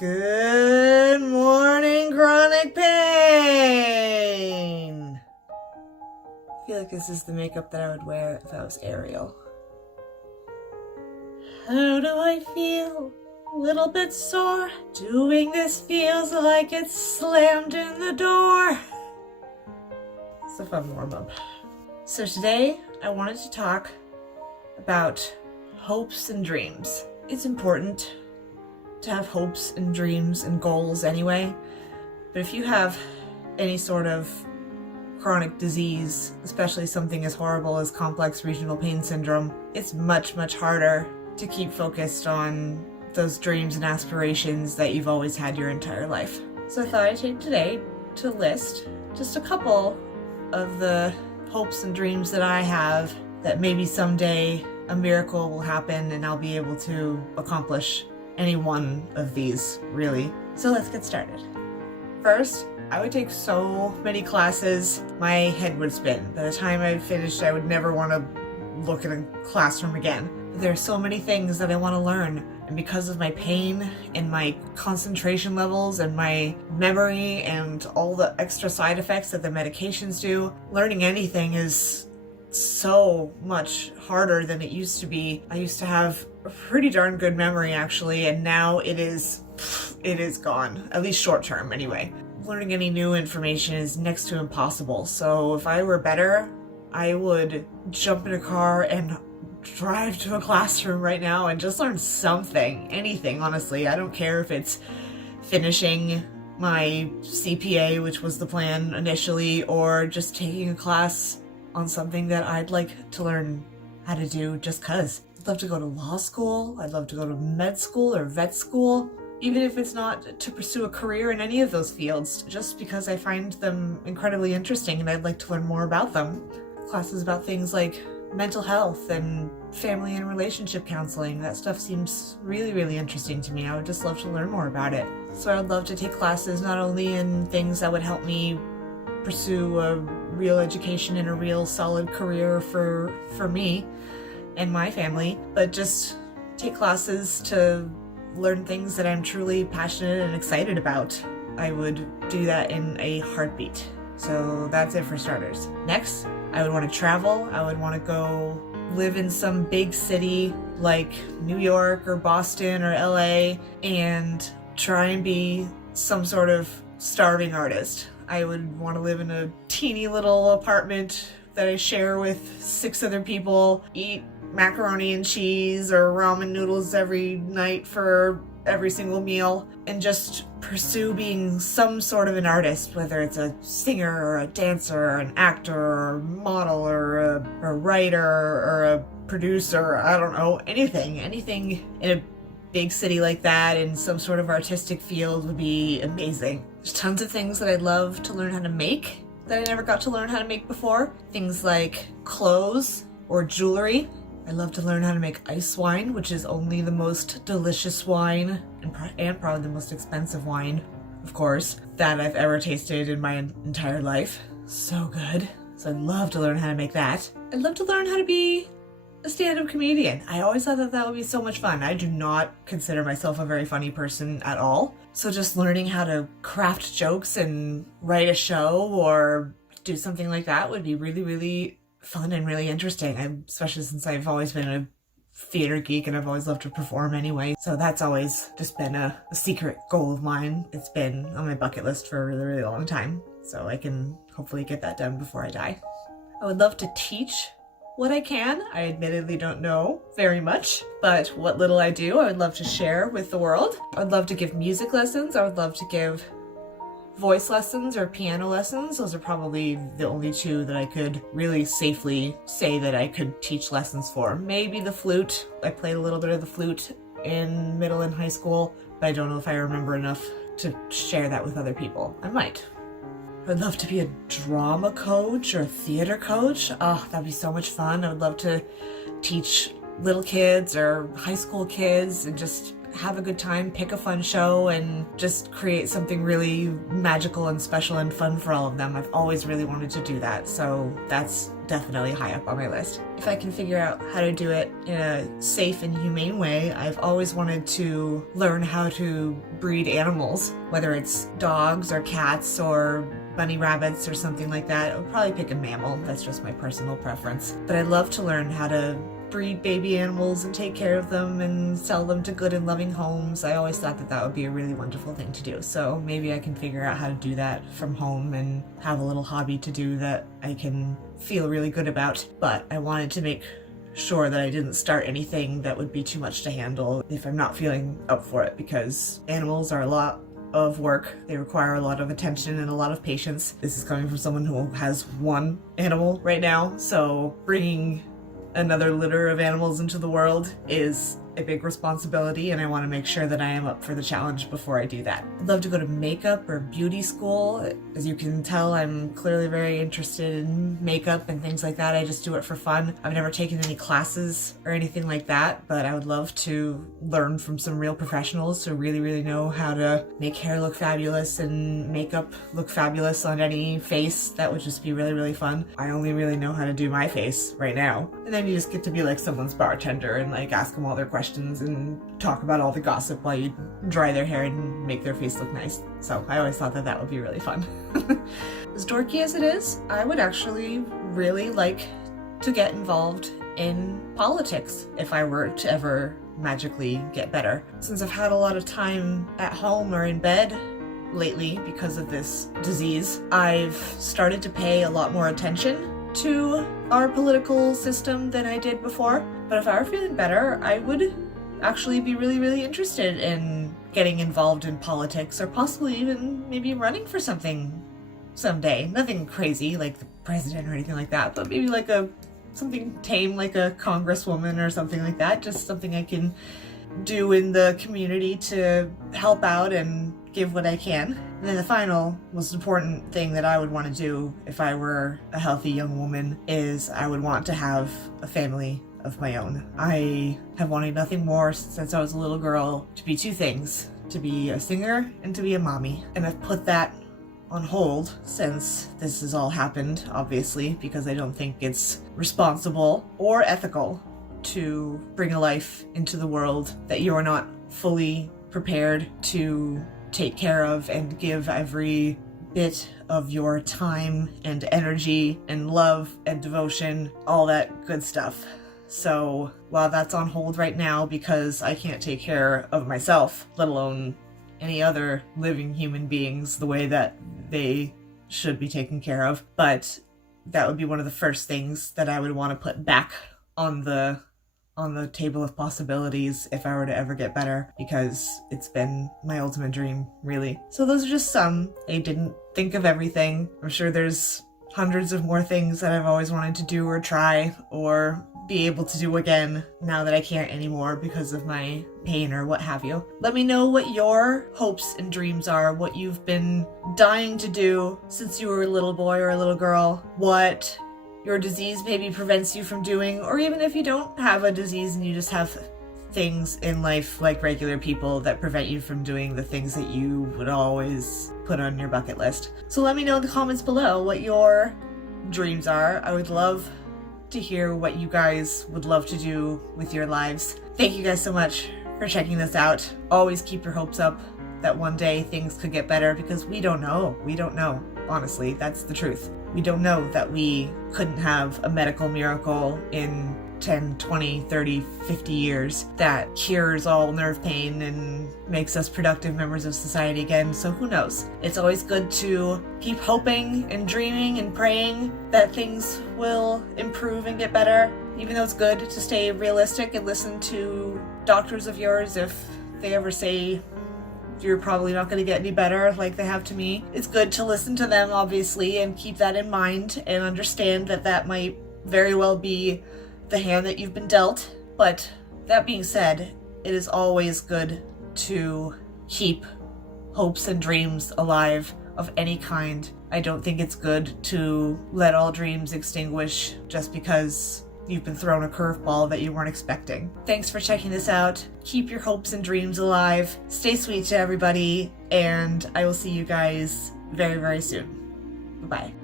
Good morning, chronic pain. I feel like this is the makeup that I would wear if I was Ariel. How do I feel? A little bit sore. Doing this feels like it's slammed in the door. It's a fun warm-up. So today, I wanted to talk about hopes and dreams. It's important to have hopes and dreams and goals anyway, but if you have any sort of chronic disease, especially something as horrible as complex regional pain syndrome, it's much harder to keep focused on those dreams and aspirations that you've always had your entire life. So I thought I'd take today to list just a couple of the hopes and dreams that I have that maybe someday a miracle will happen and I'll be able to accomplish any one of these, really. So let's get started. First, I would take so many classes, my head would spin. By the time I finished, I would never want to look at a classroom again. There are so many things that I want to learn, and because of my pain and my concentration levels and my memory and all the extra side effects that the medications do, learning anything is so much harder than it used to be. I used to have a pretty darn good memory actually, and now it is gone, at least short term anyway. Learning any new information is next to impossible, so if I were better, I would jump in a car and drive to a classroom right now and just learn something, anything, honestly. I don't care if it's finishing my CPA, which was the plan initially, or just taking a class on something that I'd like to learn how to do just cause. I'd love to go to law school, I'd love to go to med school or vet school, even if it's not to pursue a career in any of those fields, just because I find them incredibly interesting and I'd like to learn more about them. Classes about things like mental health and family and relationship counseling, that stuff seems really interesting to me. I would just love to learn more about it. So I would love to take classes not only in things that would help me pursue a real education and a real solid career for me and my family, but just take classes to learn things that I'm truly passionate and excited about. I would do that in a heartbeat. So that's it for starters. Next, I would want to travel. I would want to go live in some big city like New York or Boston or LA and try and be some sort of starving artist. I would want to live in a teeny little apartment that I share with 6 other people, eat macaroni and cheese or ramen noodles every night for every single meal, and just pursue being some sort of an artist, whether it's a singer or a dancer or an actor or a model or a writer or a producer, I don't know, anything in a big city like that in some sort of artistic field would be amazing. There's tons of things that I'd love to learn how to make that I never got to learn how to make before. Things like clothes or jewelry. I'd love to learn how to make ice wine, which is only the most delicious wine and probably the most expensive wine, of course, that I've ever tasted in my entire life. So good. So I'd love to learn how to make that. I'd love to learn how to be a stand-up comedian. I always thought that would be so much fun. I do not consider myself a very funny person at all. So just learning how to craft jokes and write a show or do something like that would be really fun and really interesting. Especially since I've always been a theater geek and I've always loved to perform anyway. So that's always just been a secret goal of mine. It's been on my bucket list for a really long time. So I can hopefully get that done before I die. I would love to teach what I can. I admittedly don't know very much, but what little I do, I would love to share with the world. I would love to give music lessons. I would love to give voice lessons or piano lessons. Those are probably the only 2 that I could really safely say that I could teach lessons for. Maybe the flute. I played a little bit of the flute in middle and high school, but I don't know if I remember enough to share that with other people. I might. I'd love to be a drama coach or a theater coach. Oh, that'd be so much fun. I would love to teach little kids or high school kids and just have a good time, pick a fun show, and just create something really magical and special and fun for all of them. I've always really wanted to do that, so that's definitely high up on my list. If I can figure out how to do it in a safe and humane way, I've always wanted to learn how to breed animals, whether it's dogs or cats or bunny rabbits or something like that. I would probably pick a mammal, that's just my personal preference. But I'd love to learn how to breed baby animals and take care of them and sell them to good and loving homes. I always thought that that would be a really wonderful thing to do. So maybe I can figure out how to do that from home and have a little hobby to do that I can feel really good about. But I wanted to make sure that I didn't start anything that would be too much to handle if I'm not feeling up for it, because animals are a lot of work. They require a lot of attention and a lot of patience. This is coming from someone who has one animal right now, so bringing another litter of animals into the world is a big responsibility, and I want to make sure that I am up for the challenge before I do that. I'd love to go to makeup or beauty school. As you can tell, I'm clearly very interested in makeup and things like that. I just do it for fun. I've never taken any classes or anything like that, but I would love to learn from some real professionals who really know how to make hair look fabulous and makeup look fabulous on any face. That would just be really fun. I only really know how to do my face right now. And then you just get to be like someone's bartender and like ask them all their questions and talk about all the gossip while you dry their hair and make their face look nice. So I always thought that that would be really fun. As dorky as it is, I would actually really like to get involved in politics if I were to ever magically get better. Since I've had a lot of time at home or in bed lately because of this disease, I've started to pay a lot more attention to our political system than I did before. But if I were feeling better, I would actually be really interested in getting involved in politics, or possibly even maybe running for something someday. Nothing crazy like the president or anything like that, but maybe like something tame like a congresswoman or something like that. Just something I can do in the community to help out and give what I can. And then the final, most important thing that I would want to do if I were a healthy young woman is I would want to have a family of my own. I have wanted nothing more since I was a little girl to be two things: to be a singer and to be a mommy. And I've put that on hold since this has all happened, obviously, because I don't think it's responsible or ethical to bring a life into the world that you are not fully prepared to take care of and give every bit of your time and energy and love and devotion, all that good stuff. So while that's on hold right now because I can't take care of myself, let alone any other living human beings the way that they should be taken care of, but that would be one of the first things that I would want to put back on the table of possibilities if I were to ever get better, because it's been my ultimate dream, really. So those are just some. I didn't think of everything. I'm sure there's hundreds of more things that I've always wanted to do or try or be able to do again now that I can't anymore because of my pain or what have you. Let me know what your hopes and dreams are, what you've been dying to do since you were a little boy or a little girl, what your disease maybe prevents you from doing, or even if you don't have a disease and you just have things in life like regular people that prevent you from doing the things that you would always put on your bucket list. So let me know in the comments below what your dreams are. I would love to hear what you guys would love to do with your lives. Thank you guys so much for checking this out. Always keep your hopes up that one day things could get better, because we don't know. We don't know. Honestly, that's the truth. We don't know that we couldn't have a medical miracle in 10, 20, 30, 50 years that cures all nerve pain and makes us productive members of society again. So who knows? It's always good to keep hoping and dreaming and praying that things will improve and get better, even though it's good to stay realistic and listen to doctors of yours if they ever say you're probably not going to get any better like they have to me. It's good to listen to them, obviously, and keep that in mind and understand that that might very well be the hand that you've been dealt. But that being said, it is always good to keep hopes and dreams alive of any kind. I don't think it's good to let all dreams extinguish just because you've been thrown a curveball that you weren't expecting. Thanks for checking this out. Keep your hopes and dreams alive. Stay sweet to everybody, and I will see you guys very, very soon. Bye-bye.